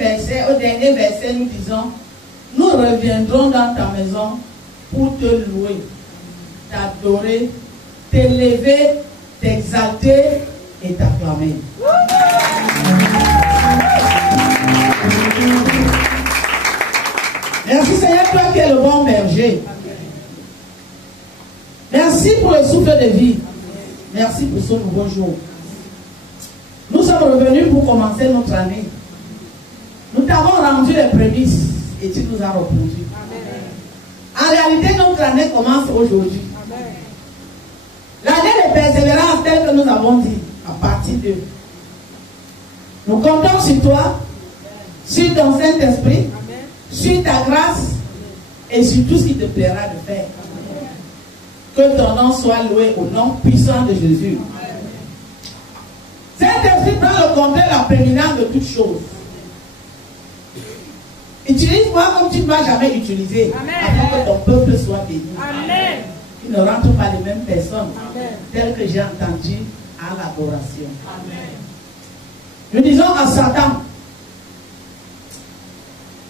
verset, au dernier verset, nous disons, nous reviendrons dans ta maison pour te louer, t'adorer, t'élever, t'exalter et t'acclamer. Merci Seigneur, toi qui es le bon berger. Merci pour le souffle de vie. Merci pour ce nouveau jour. Nous sommes revenus pour commencer notre année. Nous t'avons rendu les prémices et tu nous as reconduits. En réalité, notre année commence aujourd'hui. L'année de persévérance telle que nous avons dit, à partir de... Nous comptons sur toi, sur ton Saint-Esprit, sur ta grâce et sur tout ce qui te plaira de faire. Que ton nom soit loué au nom puissant de Jésus. Saint-Esprit prend le contrôle et la prééminence de toutes choses. Utilise-moi comme tu ne m'as jamais utilisé, afin que ton peuple soit béni. Amen. Qu'il ne rentre pas les mêmes personnes, telles que j'ai entendu à l'adoration. Nous disons à Satan,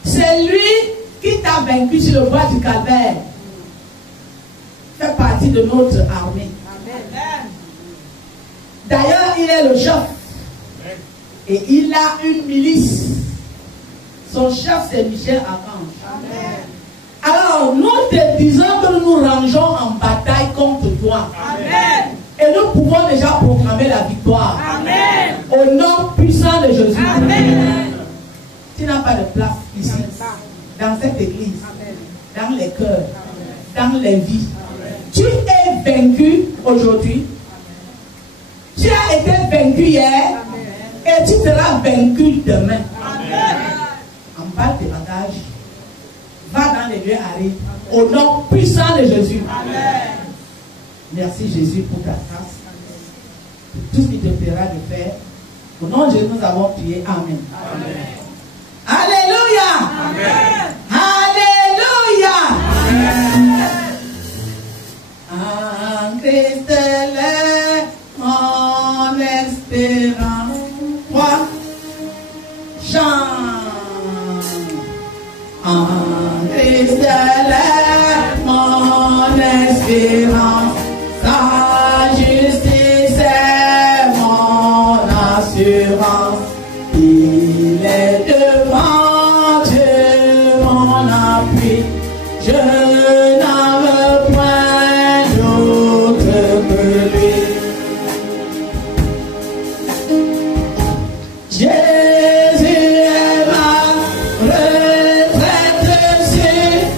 c'est lui qui t'a vaincu sur le bois du calvaire. Fait partie de notre armée. D'ailleurs, il est le chef. Et il a une milice. Son chef, c'est Michel Archange. Alors, nous te disons que nous nous rangeons en bataille contre toi. Amen. Et nous pouvons déjà proclamer la victoire. Amen. Au nom puissant de Jésus. Amen. Tu n'as pas de place ici, dans cette église, dans les cœurs, dans les vies. Tu es vaincu aujourd'hui. Tu as été vaincu hier. Et tu seras vaincu demain. Amen. Emballe tes bagages. Va dans les lieux arides. Au nom puissant de Jésus. Amen. Merci Jésus pour ta grâce. Pour tout ce qui te plaira de faire. Au nom de Jésus, nous avons prié. Amen. Amen. Alléluia. Amen. Alléluia. Amen. En Christ est mon espérance. Toi, chante. En Christ est mon espérance. Sa justice est mon assurance. Il est devant Dieu mon appui. Je n'en veux point d'autre que lui. Jésus est ma retraite sûre.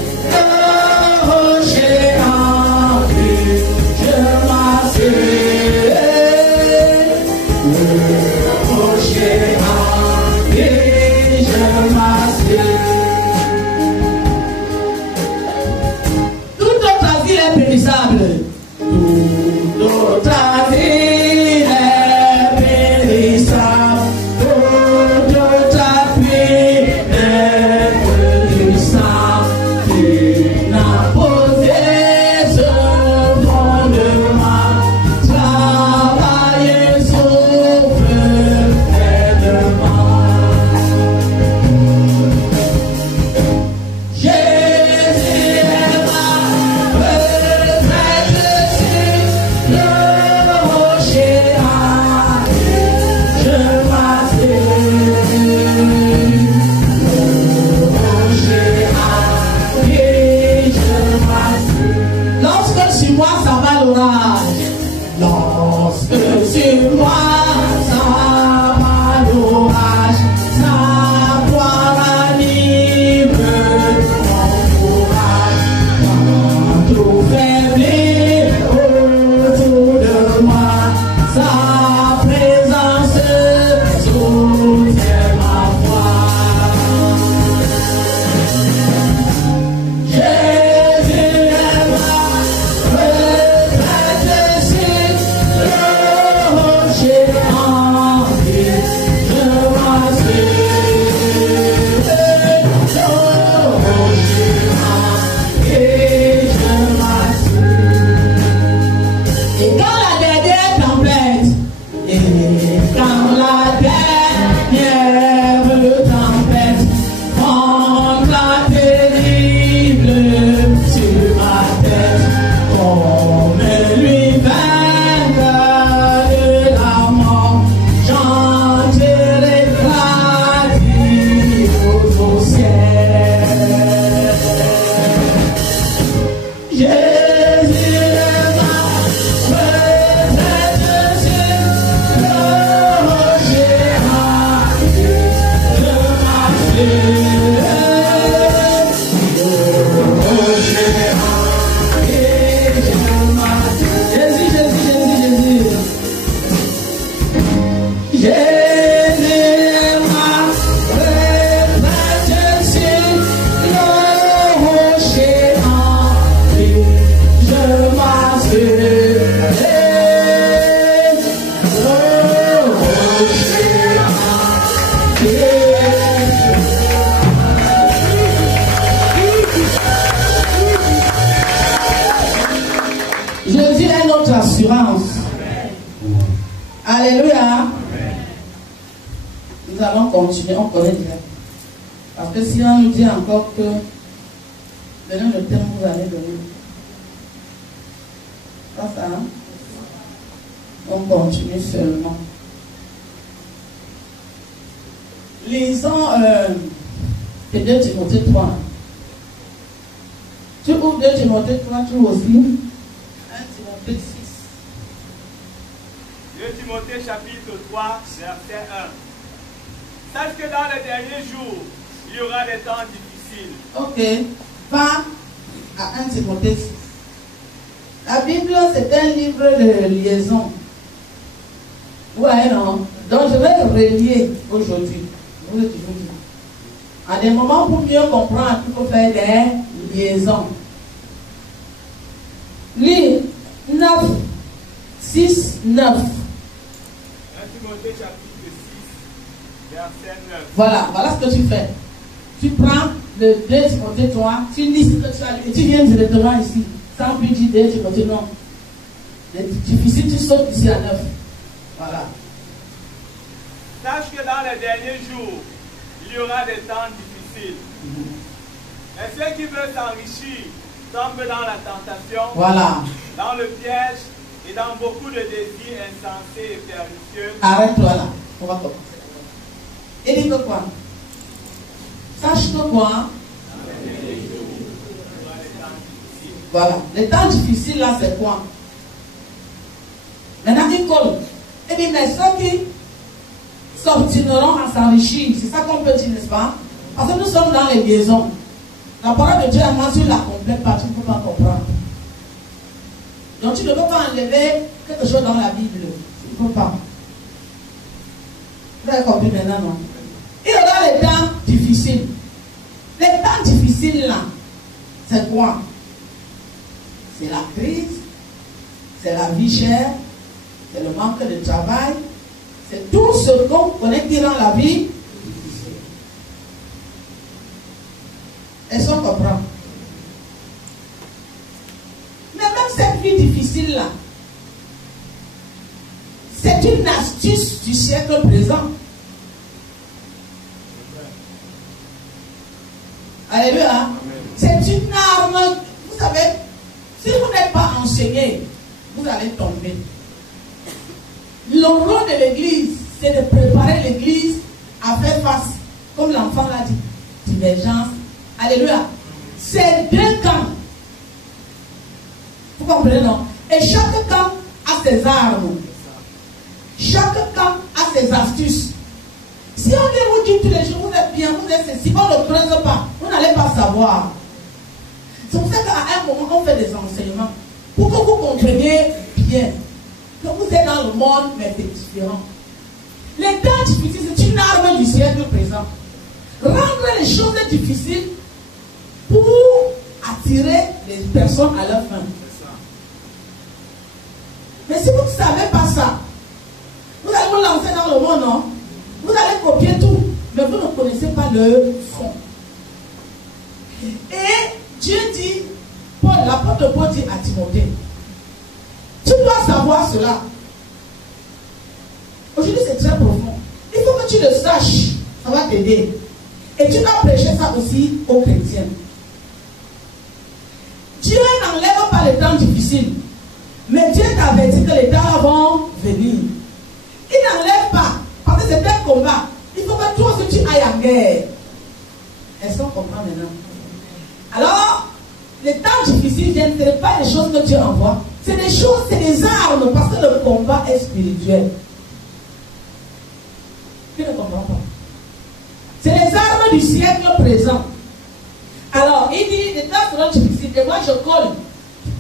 on connaît déjà. Parce que si on nous dit encore que donnez le thème que vous allez donner. Pas ça, hein? On continue seulement. Lisons 2 Timothée 3. Tu ouvres 2 Timothée 3, tu ouvres aussi 1 Timothée 6. 2 Timothée chapitre 3, verset 1. Sache que dans les derniers jours, il y aura des temps difficiles. Ok. Va à 1 Timothée 6. La Bible, c'est un livre de liaison. Ouais, non. Donc, je vais relier aujourd'hui. Je vous ai toujours dit. À des moments, pour mieux comprendre, il faut faire des liaisons. Lis 9, 6, 9. 1 Timothée chapitre 6, verset 9. Voilà ce que tu fais. Tu prends le 2 Timothée 3, tu lis ce que tu as lu et tu viens directement ici. Sans plus dire 2 Timothée, non. C'est difficile, tu sautes ici à 9. Voilà. Sache que dans les derniers jours, il y aura des temps difficiles. Et ceux qui veulent s'enrichir tombent dans la tentation, Voilà. dans le piège et dans beaucoup de désirs insensés et pernicieux. Arrête-toi là. On va commencer. Il dit que quoi? Sache que quoi? Voilà. Les temps difficiles là, c'est quoi? Maintenant, il colle. Et bien, mais ceux qui s'obstineront à s'enrichir, c'est ça qu'on peut dire, n'est-ce pas? Parce que nous sommes dans les liaisons. La parole de Dieu a mentionné la complète partie, tu ne peux pas comprendre. Donc tu ne peux pas enlever quelque chose dans la Bible. Tu ne peux pas. Vous avez compris maintenant, non? Il y aura les temps difficiles. Les temps difficiles là, c'est quoi? C'est la crise, c'est la vie chère, c'est le manque de travail, c'est tout ce qu'on connaît qui rend la vie difficile. Est-ce qu'on comprend? Mais même cette vie difficile là, c'est une astuce du siècle présent. Alléluia. C'est une arme. Vous savez, si vous n'êtes pas enseigné, vous allez tomber. Le rôle de l'église, c'est de préparer l'église à faire face, comme l'enfant l'a dit, divergence. Alléluia. C'est deux camps. Vous comprenez, non? Et chaque camp a ses armes. Chaque camp a ses astuces. Si on vous dit tous les jours, vous êtes bien, vous êtes ceci, on ne le creuse pas, vous n'allez pas savoir. C'est pour ça qu'à un moment, on fait des enseignements. Pour que vous compreniez bien que vous êtes dans le monde, mais c'est différent. Les temps difficiles, c'est une arme du siècle présent. Rendre les choses difficiles pour attirer les personnes à leur fin. Mais si vous ne savez pas ça, vous allez vous lancer dans le monde, non? Vous allez copier tout, mais vous ne connaissez pas le fond. Et Dieu dit, l'apôtre Paul dit à Timothée, tu dois savoir cela. Aujourd'hui, c'est très profond. Il faut que tu le saches, ça va t'aider. Et tu dois prêcher ça aussi aux chrétiens. Dieu n'enlève pas les temps difficiles, mais Dieu t'avertit que les temps vont venir. Il n'enlève pas, parce que c'est un combat. Il faut que toi aussi tu ailles en guerre. Est-ce qu'on comprend maintenant? Alors, les temps difficiles, ce n'est pas des choses que Dieu envoie. C'est des choses, c'est des armes, parce que le combat est spirituel. Tu ne comprends pas? C'est les armes du siècle présent. Alors, il dit, les temps seront difficiles, et moi je colle.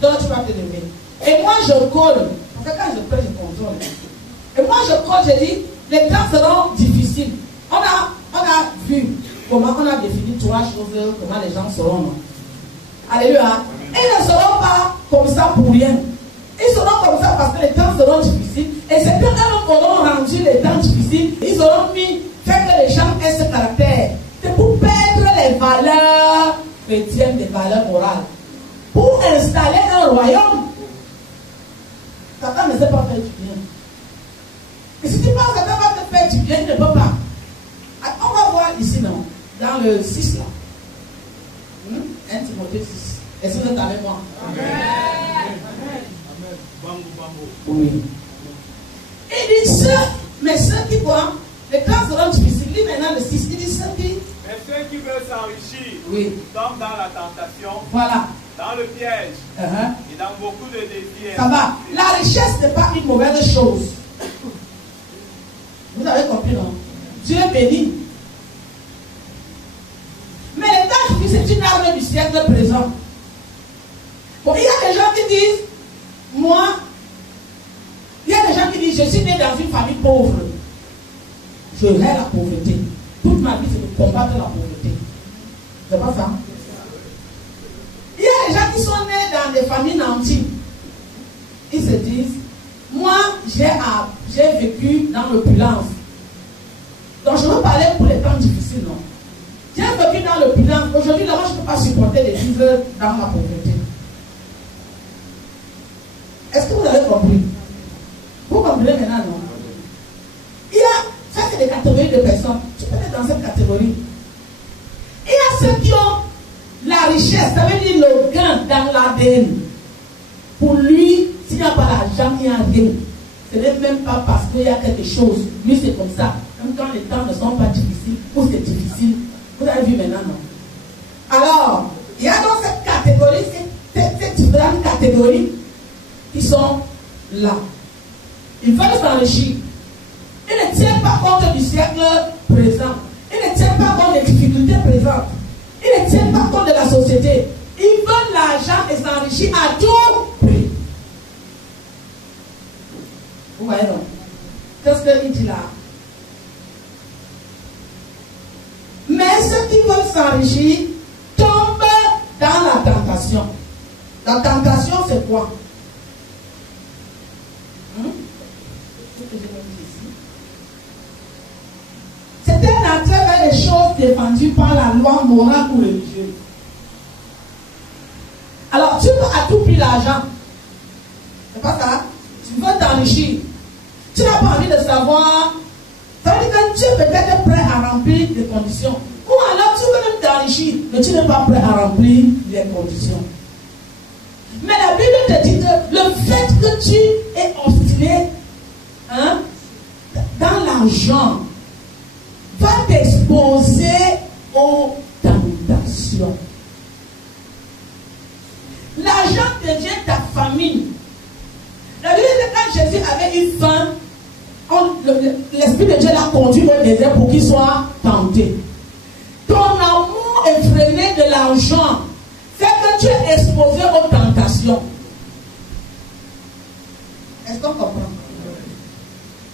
Donc tu vas te lever. Et moi je colle. Parce que quand je prêche, je contrôle. Et moi je colle, je dis, les temps seront difficiles. On a vu comment on a défini trois choses, comment les gens seront. Non? Alléluia. Ils ne seront pas comme ça pour rien. Ils seront comme ça parce que les temps seront difficiles. Et c'est qu'eux auront rendu les temps difficiles. Ils auront fait que les gens aient ce caractère. C'est pour perdre les valeurs chrétiennes, les valeurs morales. Pour installer un royaume. Satan ne sait pas faire du bien. Et si tu penses que Satan va te faire du bien, il ne peut pas. On va dans le 6 là. 1 Timothée 6. Est-ce que vous êtes avec moi? Amen. Amen. Oui. Il dit mais ceux qui voient, les temps seront difficiles. Il dit maintenant le 6, il dit ceux qui. Mais ceux qui veulent s'enrichir, Oui. tombent dans la tentation, Voilà. dans le piège, et dans beaucoup de désirs. Ça va. La richesse n'est pas une mauvaise chose. Vous avez compris, non? Dieu bénit. Mais les temps difficiles, c'est une arme du siècle présent. Bon, il y a des gens qui disent, moi, il y a des gens qui disent, je suis né dans une famille pauvre. Je hais la pauvreté. Toute ma vie, c'est de combattre la pauvreté. C'est pas ça? Il y a des gens qui sont nés dans des familles nantis. Ils se disent, moi, j'ai vécu dans l'opulence. Donc, je veux parler pour les temps difficiles, non? J'ai vécu dans l'opulence. Aujourd'hui, là, moi, je ne peux pas supporter les vivre dans la pauvreté. Est-ce que vous avez compris? Vous comprenez maintenant, non? Il y a, ça c'est des catégories de personnes. Tu peux être dans cette catégorie. Il y a ceux qui ont la richesse, ça veut dire le gain dans l'ADN. Pour lui, s'il n'y a pas l'argent, il n'y a rien. Ce n'est même pas parce qu'il y a quelque chose. Lui, c'est comme ça. Même quand les temps ne sont pas difficiles, ou c'est difficile. Vous avez vu maintenant, non? Alors, il y a dans cette catégorie, ces différentes catégories qui sont là. Ils veulent s'enrichir. Ils ne tiennent pas compte du siècle présent. Ils ne tiennent pas compte des difficultés présentes. Ils ne tiennent pas compte de la société. Ils veulent l'argent et s'enrichir à tout prix. Vous voyez donc? Qu'est-ce qu'il dit là? Mais ceux qui veulent s'enrichir tombent dans la tentation. La tentation, c'est quoi? C'est un attrait vers les choses défendues par la loi morale ou religieuse. Alors, tu veux à tout prix l'argent. C'est pas ça? Tu veux t'enrichir. Tu n'as pas envie de savoir. Ça veut dire que tu es peut-être prêt à remplir les conditions. Ou alors tu veux même t'enrichir, mais tu n'es pas prêt à remplir les conditions. Mais la Bible te dit que le fait que tu es obstiné dans l'argent va t'exposer aux tentations. L'argent devient ta famille. La Bible dit que quand Jésus avait eu faim, l'Esprit de Dieu l'a conduit au désert pour qu'il soit tenté. Ton amour effréné de l'argent fait que tu es exposé aux tentations. Est-ce qu'on comprend?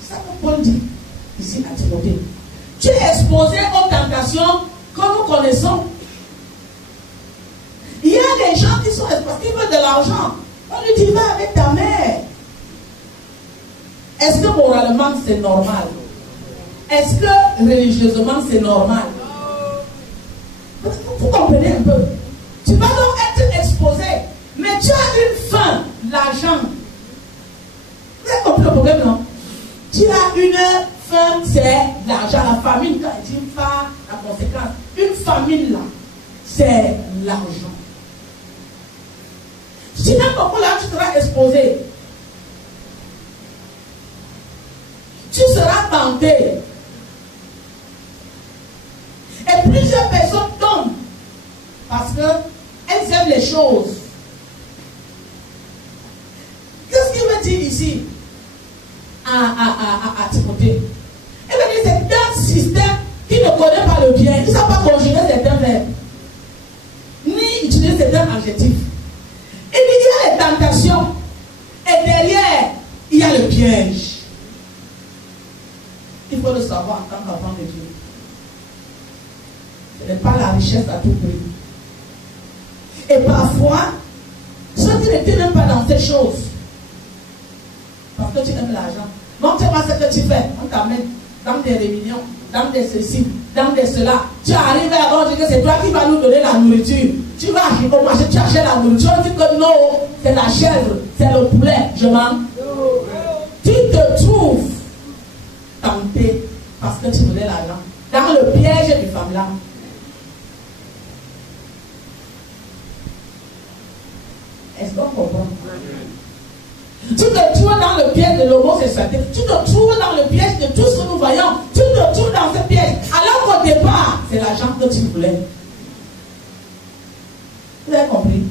C'est ça que Paul dit ici à Timothée. Tu es exposé aux tentations que nous connaissons. Il y a des gens qui sont exposés, qui veulent de l'argent. On lui dit, va avec ta mère. Est-ce que moralement c'est normal? Est-ce que religieusement c'est normal? Vous comprenez un peu? Tu vas donc être exposé, mais tu as une faim, l'argent. Vous avez compris le problème, non? Tu as une faim, c'est l'argent. La famine, quand il dit pas la conséquence, une famine là, c'est l'argent. Si n'importe quoi là, tu seras exposé. Tu seras tenté. Et plusieurs personnes tombent parce qu'elles aiment les choses. Qu'est-ce qu'il veut dire ici à Timothée? Il veut dire que c'est un système qui ne connaît pas le bien. Il ne sait pas conjuguer certains verbes, ni utiliser certains adjectifs. Il dit qu'il y a les tentations et derrière, il y a le piège. Il faut le savoir en tant qu'enfant de Dieu. Ce n'est pas la richesse à tout prix. Et parfois, ceux qui n'étaient même pas dans ces choses, parce que tu aimes l'argent, non, tu sais pas ce que tu fais. On t'amène dans des réunions, dans des ceci, dans des cela. Tu arrives à on dit que c'est toi qui vas nous donner la nourriture. Tu vas au marché, tu achètes la nourriture. On dit que non, c'est la chèvre, c'est le poulet. Je mens. Tu te trouves tenté parce que tu voulais l'argent. Dans le piège du femme là. Est-ce qu'on comprend? Tu te trouves dans le piège de l'homosexualité. Tu te trouves dans le piège de tout ce que nous voyons. Tu te trouves dans ce piège. Alors qu'au départ, c'est l'argent que tu voulais. Vous avez compris?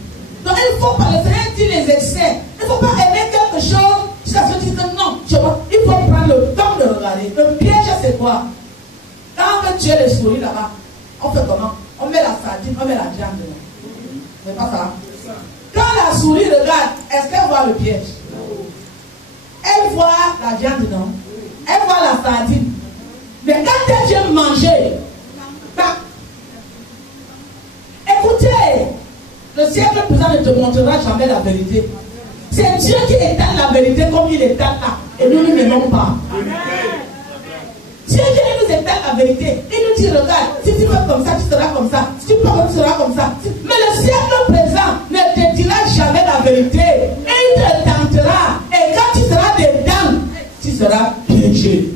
Donc il faut pas, le Seigneur dit les excès. Il ne faut pas aimer quelque chose. Ça se dit que non. Il faut prendre le temps de regarder. Le piège, c'est quoi? Quand on veut tuer les souris là-bas, on fait comment? On met la sardine, on met la viande dedans. C'est pas ça? Quand la souris regarde, est-ce qu'elle voit le piège? Elle voit la viande dedans. Elle voit la sardine. Mais quand elle vient manger, bah, écoutez, le siècle présent ne te montrera jamais la vérité. C'est Dieu qui étale la vérité comme il étale là. Et nous ne l'aimons pas. Dieu qui nous étale la vérité. Il nous dit, regarde, si tu fais comme ça, tu seras comme ça. Si tu fais comme ça, tu seras comme ça. Mais le siècle présent ne te dira jamais la vérité. Et il te tentera. Et quand tu seras dedans, tu seras piégé.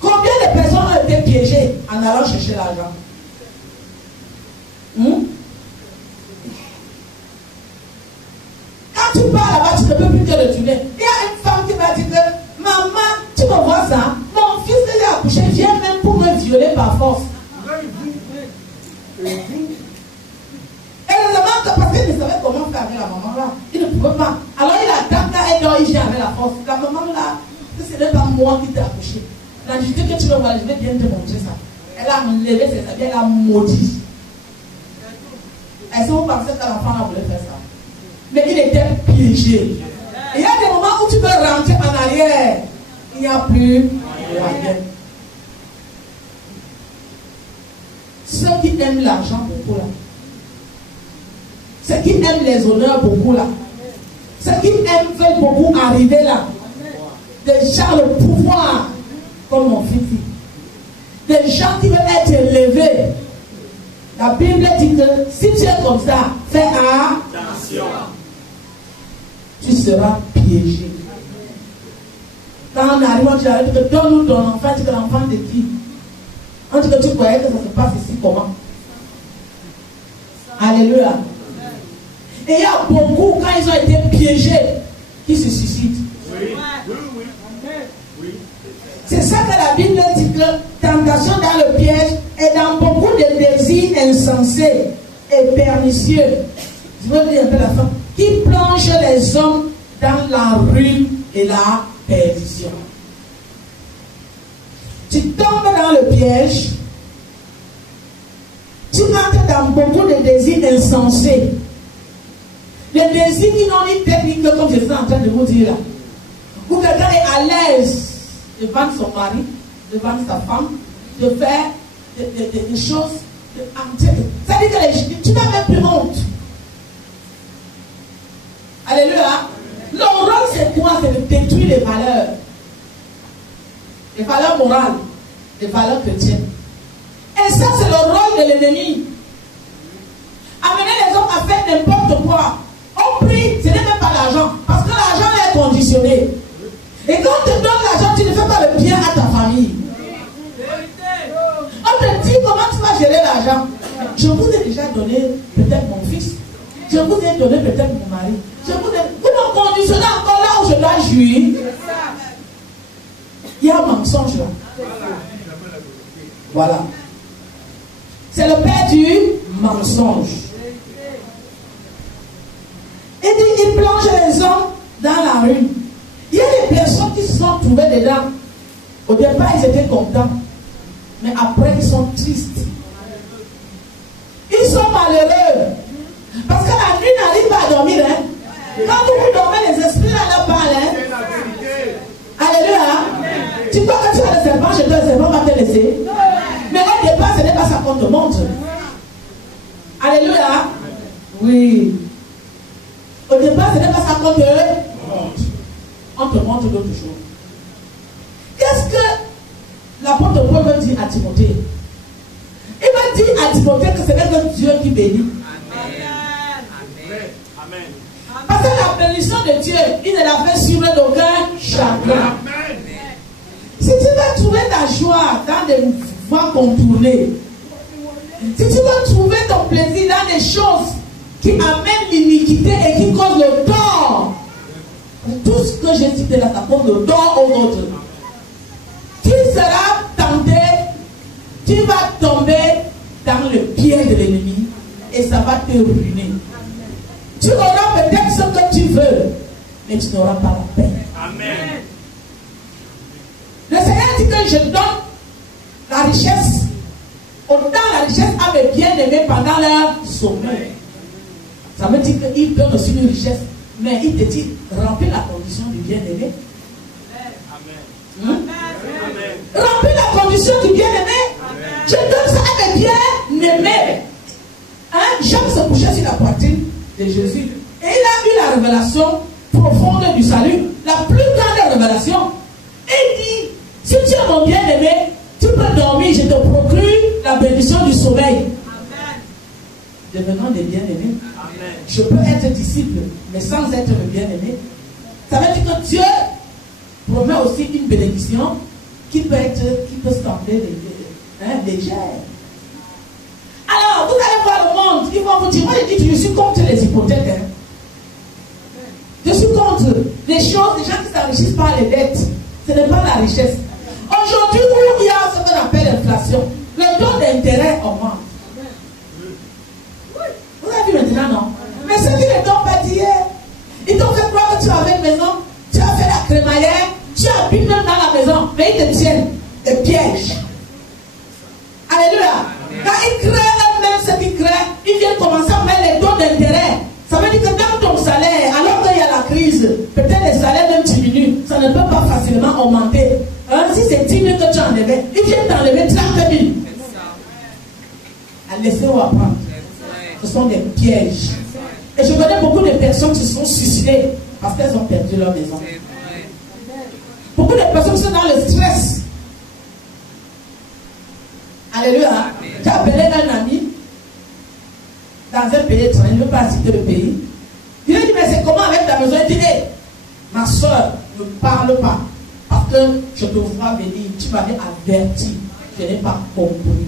Combien de personnes ont été piégées en allant chercher l'argent? Quand tu pars là-bas, tu ne peux plus te retourner. Il y a une femme qui m'a dit que maman, tu me vois ça? Mon fils que j'ai accouché vient même pour me violer par force. Et parce qu'il ne savait comment faire avec la maman là. Il ne pouvait pas. Alors il attend quand elle dort, il vient avec la force. La maman là, ce n'est pas moi qui t'ai accouché. La justice que tu veux voir, je vais bien te montrer ça. Elle a levé ses habits, elle a maudit. Est-ce que vous pensez que l'enfant voulait faire ça? Mais il était piégé. Et il y a des moments où tu veux rentrer en arrière. Il n'y a plus rien. Ceux qui aiment l'argent beaucoup là. Ceux qui aiment les honneurs beaucoup là. Ceux qui aiment veulent beaucoup arriver là. Des gens le pouvoir. Comme mon fils dit. Des gens qui veulent être élevés. La Bible dit que si tu es comme ça, fais attention. Tu seras piégé. Quand on arrive, on dit que donne-nous ton enfant, tu dis que l'enfant de qui? On dit que tu croyais que ça se passe ici comment? Alléluia. Et il y a beaucoup, quand ils ont été piégés, qui se suicident. C'est ça que la Bible dit que tentation dans le piège est dans beaucoup de désirs insensés et pernicieux. Je veux dire un peu la fin. Qui plonge les hommes dans la ruine et la perdition. Tu tombes dans le piège. Tu entres dans beaucoup de désirs insensés. Les désirs qui n'ont ni technique comme je suis en train de vous dire là. Où quelqu'un est à l'aise devant son mari, devant sa femme, de faire des choses. Ça dit que tu n'as même plus honte. Alléluia. Le rôle c'est quoi? C'est de détruire les valeurs. Les valeurs morales. Les valeurs chrétiennes. Et ça c'est le rôle de l'ennemi. Amener les hommes à faire n'importe quoi. Au prix, ce n'est même pas l'argent. Parce que l'argent est conditionné. Et quand on te donne l'argent, tu ne fais pas le bien à ta famille. On te dit comment tu vas gérer l'argent. Je vous ai déjà donné peut-être mon fils. Je vous ai donné peut-être mon mari. Vous me conditionnez encore là où je dois jouir. Il y a un mensonge là. Voilà. C'est le père du mensonge. Et dit, il plonge les hommes dans la rue. Il y a des personnes qui se sont trouvées dedans. Au départ, ils étaient contents. Mais après, ils sont tristes. Ils sont malheureux. Parce que la nuit n'arrive pas à dormir. Hein? Quand vous dormez, les esprits là leur parlent. Hein? Alléluia. Tu crois que tu as le serpent chez toi, le serpent va te laisser. Mais au départ, ce n'est pas ça qu'on te montre. Alléluia. Oui. Au départ, ce n'est pas ça qu'on te montre. On te montre d'autres choses. Qu'est-ce que l'apôtre Paul veut dire à Timothée? Il veut dire à Timothée que ce n'est que Dieu qui bénit. Amen. Amen. Parce que la bénédiction de Dieu, il ne la fait suivre d'aucun chagrin. Si tu veux trouver ta joie dans des voies contournées, Si tu veux trouver ton plaisir dans des choses qui amènent l'iniquité et qui causent le tort, tout ce que j'ai cité là, ça cause le tort aux autres. Tu seras tenté, tu vas tomber dans le piège de l'ennemi et ça va te ruiner. Tu auras peut-être ce que tu veux, mais tu n'auras pas la paix. Amen. Le Seigneur dit que je donne la richesse, autant la richesse à mes bien-aimés pendant leur sommeil. Ça veut dire qu'il donne aussi une richesse, mais il te dit remplis la condition du bien-aimé. Amen. Remplis la condition du bien-aimé. Je donne ça à mes bien-aimés. Jacques se couchait sur la poitrine de Jésus et il a eu la révélation profonde du salut, la plus grande révélation. Et il dit, si tu es mon bien-aimé, tu peux dormir, je te procure la bénédiction du sommeil. Devenons des bien-aimés. Je peux être disciple, mais sans être le bien-aimé. Ça veut dire que Dieu promet aussi une bénédiction qui peut sembler légère. Alors, vous allez voir le monde, ils vont vous dire, moi je dis que je suis contre les hypothèques. Je suis contre les choses, les gens qui s'enrichissent par les dettes. Ce n'est pas la richesse. Aujourd'hui, où il y a ce qu'on appelle l'inflation, le taux d'intérêt augmente. Vous avez vu maintenant, non? Mais ceux qui ne t'ont pas dit, ils t'ont fait croire que tu avais une maison, tu as fait la crémaillère, tu habites même dans la maison, mais ils te tiennent des pièges. Alléluia. Quand ils créent eux-mêmes ce qu'ils créent, ils viennent commencer à mettre les taux d'intérêt. Ça veut dire que dans ton salaire, alors qu'il y a la crise, peut-être les salaires même diminuent, ça ne peut pas facilement augmenter. Si c'est 10 000 que tu enlevais, ils viennent t'enlever 30 000. Laissez-vous apprendre. Ce sont des pièges. Et je connais beaucoup de personnes qui se sont suicidées parce qu'elles ont perdu leur maison. Beaucoup de personnes qui sont dans le stress. Alléluia. J'ai appelé un ami dans un pays étranger, je ne veux pas citer le pays. Il a dit, mais c'est comment avec ta maison? Il dit, hey, ma soeur, ne parle pas. Parce que je te vois venir, tu m'avais averti. Je n'ai pas compris.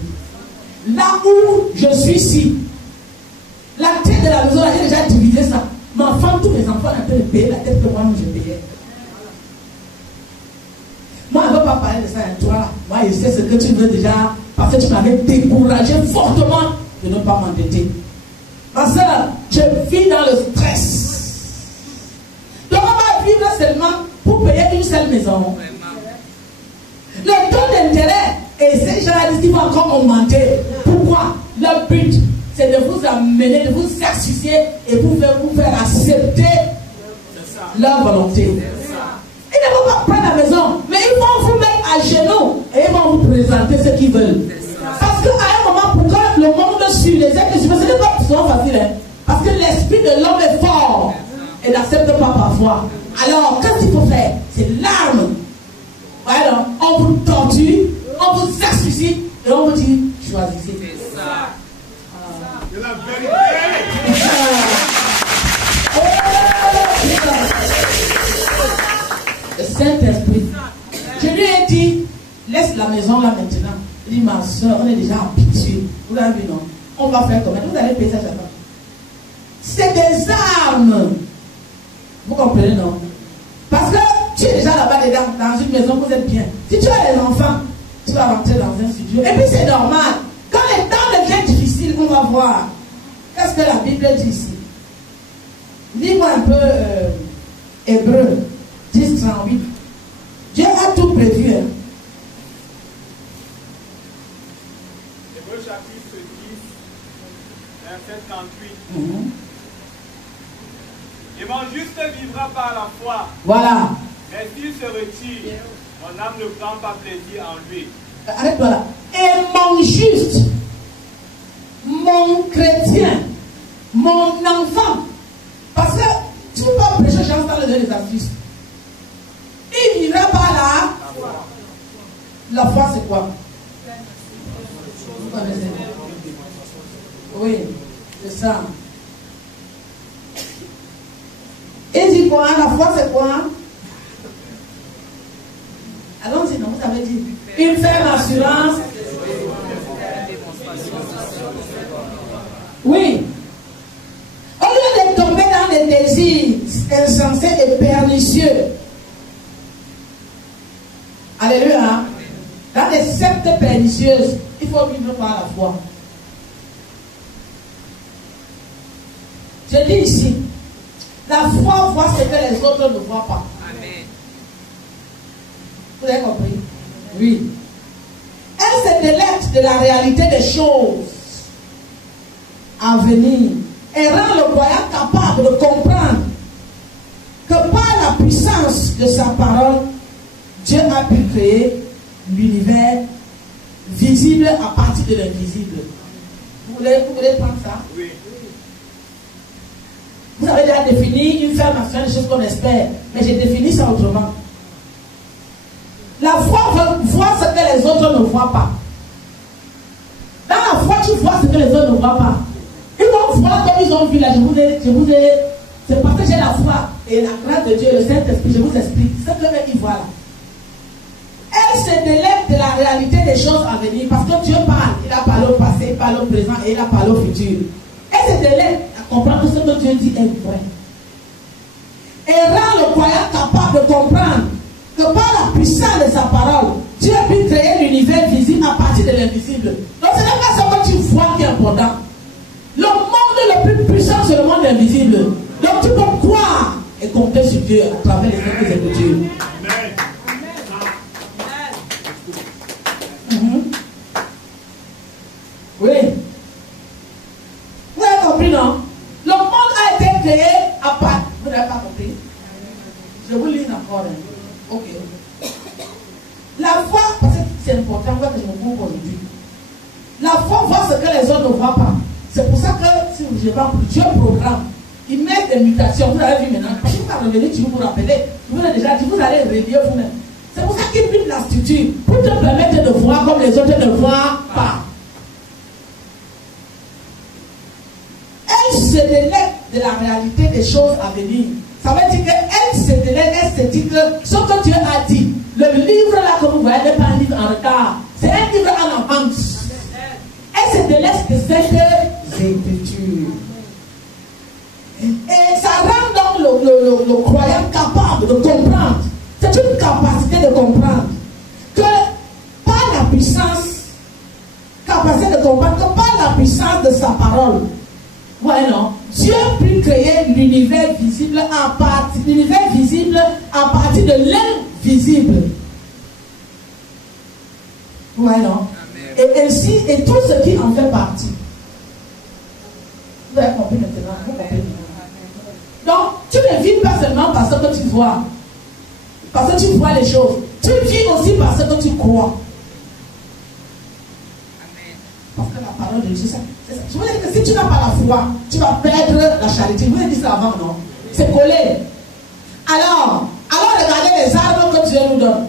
Là où je suis ici, la tête de la maison, j'ai déjà divisé ça. Ma femme, tous mes enfants ont pu payer la tête que moi je payais. Moi, je ne veux pas parler de ça à toi. Moi, je sais ce que tu veux déjà. Parce que tu m'avais découragé fortement de ne pas m'endetter. Ma soeur, je vis dans le stress. Donc on va vivre seulement pour payer une seule maison. Le taux d'intérêt, et ces gens-là disent qu'ils vont encore augmenter. Pourquoi? Leur but, c'est de vous amener, de vous assister et vous faire accepter leur volonté. Ils ne vont pas prendre la maison, mais ils vont vous mettre à genoux et ils vont vous présenter ce qu'ils veulent. Parce qu'à un moment, pourquoi le monde suit les êtres humains, ce n'est pas souvent facile. Parce que l'esprit de l'homme est fort et n'accepte pas parfois. Alors, qu'est-ce qu'il faut faire? C'est l'arme. Alors, on vous torture, on vous asphyxie et on vous dit, choisissez. C'est ça. C'est la vérité. Le Saint-Esprit. Je lui ai dit, laisse la maison là maintenant. Il dit, ma soeur, on est déjà habitué. Vous l'avez vu, non? On va faire comment? Vous allez payer ça chaque fois. C'est des armes. Vous comprenez, non? Parce que tu es déjà là-bas dans une maison, vous êtes bien. Si tu as les enfants, tu vas rentrer dans un studio. Et puis c'est normal. Quand les temps deviennent difficiles, on va voir. Qu'est-ce que la Bible dit ici? Lis-moi un peu Hébreux 10, 38. Dieu a tout prévu. Hébreux chapitre 10, verset 38. Et mon juste vivra par la foi. Voilà. Mais s'il se retire, mon âme ne prend pas plaisir en lui. Arrête-toi là. Et mon juste, mon chrétien, mon enfant. Parce que tu ne peux pas prêcher aux gens sans leur donner des astuces. Il vivra par là. La foi, c'est quoi? Vous connaissez? Oui, c'est ça. Et dit quoi? La foi, c'est quoi? Allons-y, non, vous avez dit. Une ferme assurance. Oui. Au lieu de tomber dans les désirs insensés et pernicieux, alléluia, dans les sectes pernicieuses, il faut vivre par la foi. Je dis ici, la foi voit ce que les autres ne voient pas. Amen. Vous avez compris? Oui. Elle se délecte de la réalité des choses à venir et rend le croyant capable de comprendre que par la puissance de sa parole, Dieu a pu créer l'univers visible à partir de l'invisible. Vous voulez prendre ça? Oui. Vous avez déjà défini une ferme à des choses qu'on espère, mais j'ai défini ça autrement. La foi voit ce que les autres ne voient pas. Dans la foi, tu vois ce que les autres ne voient pas. Ils vont voir comme ils ont vu là. C'est parce que j'ai la foi et la grâce de Dieu, le Saint-Esprit, je vous explique ce que ils voient là. Elle se délecte de la réalité des choses à venir parce que Dieu parle. Il a parlé au passé, il parle au présent et il a parlé au futur. Elle se délecte à comprendre que ce que Dieu dit est vrai. Et rend le croyant capable de comprendre que par la puissance de sa parole, Dieu a pu créer l'univers visible à partir de l'invisible. Donc ce n'est pas ce que tu vois qui est important. Le monde le plus puissant, c'est le monde invisible. Donc tu peux croire et compter sur Dieu à travers les œuvres de Dieu. Amen. Oui. Vous avez compris, non? Le monde a été créé à part. Vous n'avez pas compris? Je vous lis encore. Ok. La foi, parce que c'est important, que je me trouve aujourd'hui. La foi voit ce que les autres ne voient pas. C'est pour ça que, si je ne parle plus, Dieu programme. Il met des mutations. Vous avez vu maintenant. Parce que vous allez revenir, tu vous vous rappelez. Je vous l'ai déjà dit, vous allez relire vous-même. C'est pour ça qu'il met la structure. Pour te permettre de voir comme les autres ne voient pas. Elle se délecte de la réalité des choses à venir. Ça veut dire qu'elle se délecte, elle se dit que ce que Dieu a dit, le livre là que vous voyez n'est pas un livre en retard, c'est un livre en avance. Elle se délecte de cette écriture. Et ça rend donc le croyant capable de comprendre. C'est une capacité de comprendre que par la puissance, capacité de comprendre que par la puissance de sa parole, ouais, non, Dieu peut créer l'univers visible à partir de l'invisible. Ouais, non. Et ainsi, et tout ce qui en fait partie. Vous avez compris maintenant? Vous comprenez? Donc, tu ne vis pas seulement par ce que tu vois, parce que tu vois les choses. Tu vis aussi par ce que tu crois. Parce que la parole de Dieu, c'est ça. Je vous dis que si tu n'as pas la foi, tu vas perdre la charité. Vous avez dit ça avant, non? C'est collé. Alors regardez les armes que Dieu nous donne.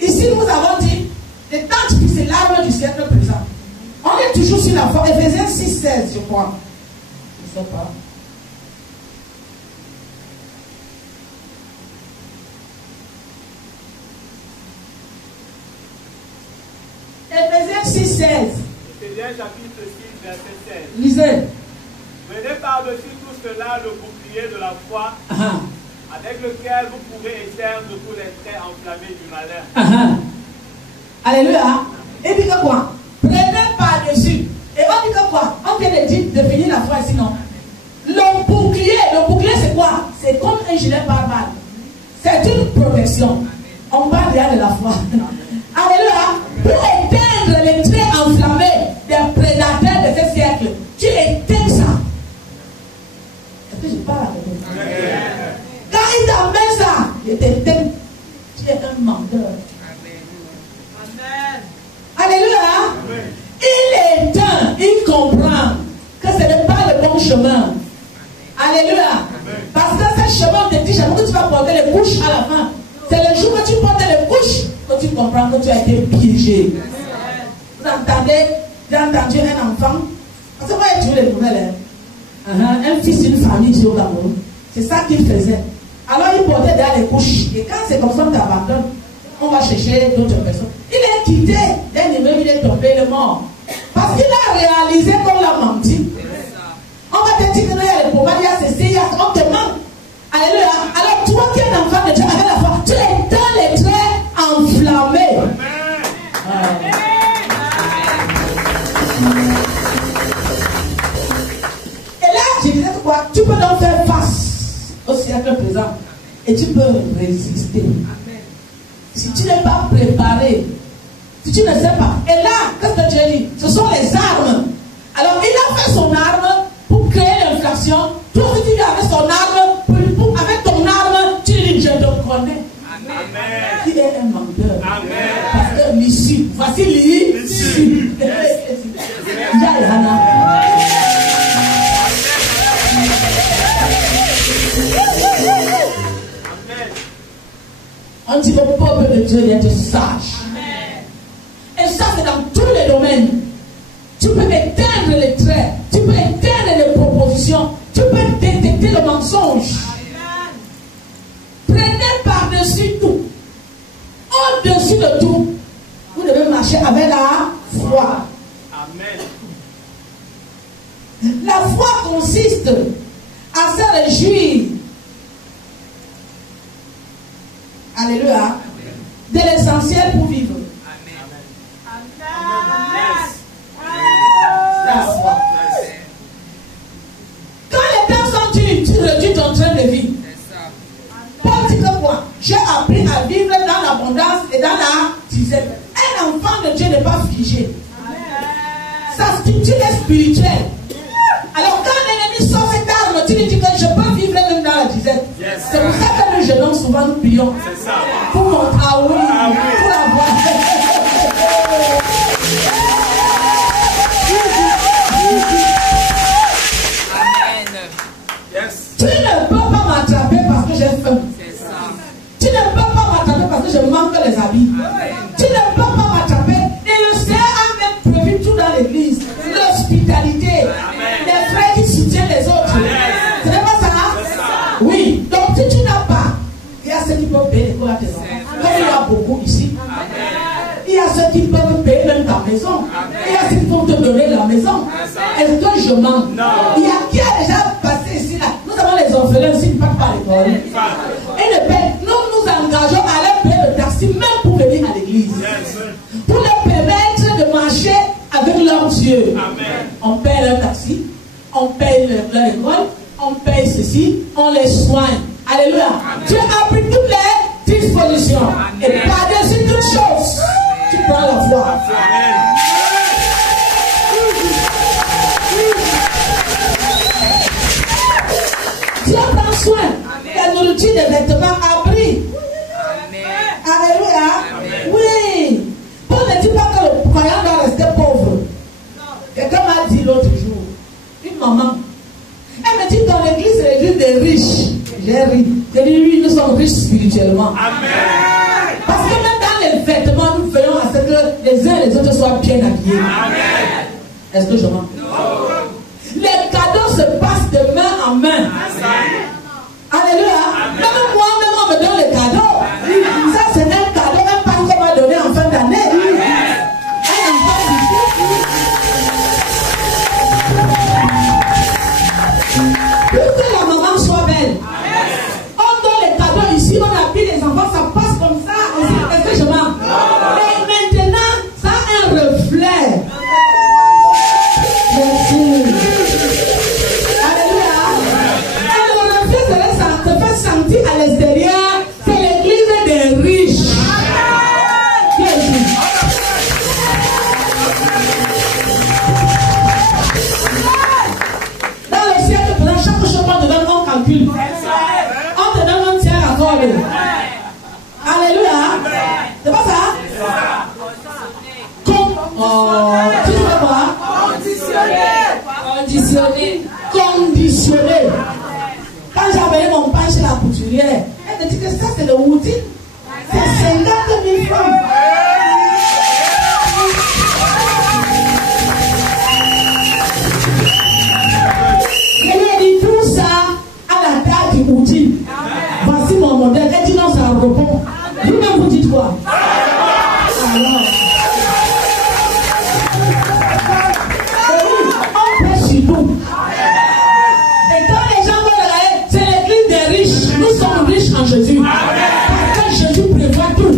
Ici, nous avons dit, les tentes, c'est l'arme du siècle présent. On est toujours sur la foi. Éphésiens 6, 16, je crois. Je ne sais pas. Éphésiens 6, 16. Éphésiens chapitre 6, verset 16. Lisez. Venez par-dessus tout cela le bouclier de la foi, avec lequel vous pourrez éteindre tous les traits enflammés du malin. Alléluia. Et puis que quoi? Prenez par-dessus. Et on dit que quoi? On vient de définir la foi ici, non? Le bouclier c'est quoi? C'est comme un gilet pare-balles. C'est une protection. On parle déjà de la foi. Alléluia. Pour éteindre les traits enflammés des prédateurs de ce siècle, tu éteins ça. Est-ce que je parle avec vous? Quand ils t'amènent ça, ils t'éteignent. Tu es un menteur. Amen. Alléluia. Amen. Il éteint, il comprend que ce n'est pas le bon chemin. Alléluia. Amen. Parce que ce chemin te dit jamais que tu vas porter les couches à la fin. C'est le jour que tu portes les couches que tu comprends que tu as été piégé. Vous entendez? J'ai entendu un enfant. Parce que moi, j'ai trouvé les nouvelles. Un fils d'une famille ici au Cameroun. C'est ça qu'il faisait. Alors il portait derrière les couches. Et quand c'est comme ça, on t'abandonne. On va chercher d'autres personnes. Il est quitté. D'un immeuble, il est tombé, il est mort. Parce qu'il a réalisé qu'on l'a menti. et tu peux résister. Si tu n'es pas préparé, si tu ne sais pas. Et là, qu'est-ce que Dieu dit? Ce sont les armes. Alors, il a fait son arme pour créer l'inflation. Toi, si tu viens avec son arme, avec ton arme, tu dis, je te connais. Amen. Qui est un menteur? Amen. Parce que l'issue, voici l'issue. On dit au peuple de Dieu d'être sage. Et ça, c'est dans tous les domaines. Tu peux éteindre les traits, tu peux éteindre les propositions, tu peux détecter le mensonge. Prenez par-dessus tout, au-dessus de tout, vous devez marcher avec la foi. Amen. La foi consiste à se réjouir. Alléluia. De l'essentiel pour vivre. La foi. Quand les temps sont durs, tu réduis ton train de vie. Paul dit que quoi? J'ai appris à vivre dans l'abondance et dans la disette. Un enfant de Dieu n'est pas figé. Sa structure est spirituelle. Alors quand l'ennemi sort cette arme, tu lui dis que je peux vivre même dans la disette. C'est pour ça que nous jeunes hommes souvent nous prions. Pour mon travail, pour la voix. Tu ne peux pas m'attraper parce que j'ai faim. Tu ne peux pas m'attraper parce que je manque les habits. Tu ne peux pas m'attraper. Et le Seigneur a même prévu tout dans l'église. L'hospitalité. Les frères qui soutiennent les autres. Ce n'est pas ça? Oui. Donc si tu n'as pas, il y a ceux qui peuvent payer l'école à tes enfants. Comme il y a beaucoup ici. Il y a ceux qui peuvent payer même ta maison. Il y a ceux qui peuvent te donner la maison. Est-ce que je mens? Il y a qui a déjà passé ici là? Nous avons les orphelins qui ne partent pas à l'école. Et nous nous engageons à leur payer le taxi même pour venir à l'église. Pour leur permettre de marcher avec leur Dieu. On paye leur taxi, on paye leur école, on paye ceci, on les soigne. Alléluia. Dieu a pris toutes les dispositions. Et par-dessus toutes choses, tu prends la foi. Dieu prend soin. La nourriture, des vêtements, abri. Alléluia. Oui. Paul ne dit pas que le croyant doit rester pauvre. Quelqu'un m'a dit l'autre jour, une maman, elle me dit dans l'église, c'est l'église des riches. J'ai ri. J'ai dit oui, nous sommes riches spirituellement. Amen. Parce que même dans les vêtements, nous veillons à ce que les uns et les autres soient bien habillés. Amen. Est-ce que je mens? Les cadeaux se passent de main en main. Alléluia. Même moi, même on me donne les cadeaux. Ça, c'est un cadeau, un pain qu'on m'a donné en fin d'année. Un enfant d'ici. Pour que la maman soit belle. On donne les cadeaux ici, on habille les enfants, ça passe comme ça. Est-ce que je mens? Mais maintenant, ça a un reflet. Merci. Alléluia. Et le reflet se fait sentir à l'extérieur. C'est l'église des riches. Qui est ici? Dans le siècle présent, chaque chose qu'on te donne, on calcule. On te donne un tiers à corde. Alléluia. C'est pas ça? Comme, tu sais quoi? Conditionné. Quand j'ai envoyé mon pain chez la couturière, elle me dit que ça c'est le Woody. C'est 50 000 francs. Je lui ai dit tout ça à la date du Woody. Voici mon modèle. Elle dit non, ça répond. Vous-même vous dites quoi? Alors. En Jésus. Parce que Jésus prévoit tout.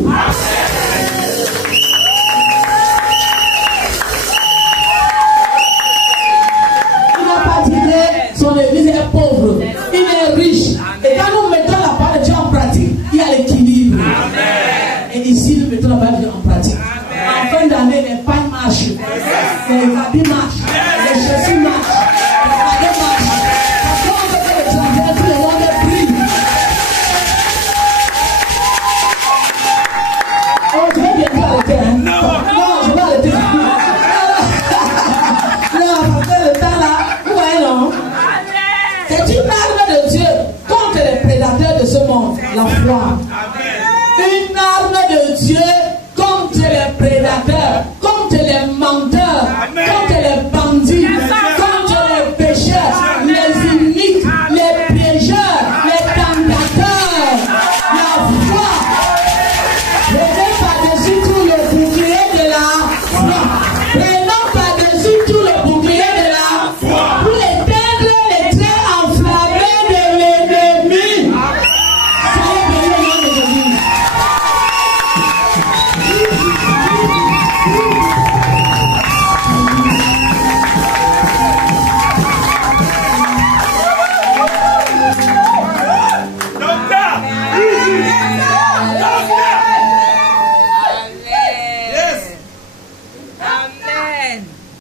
année, les pains marchent, les habits marchent, les chaussures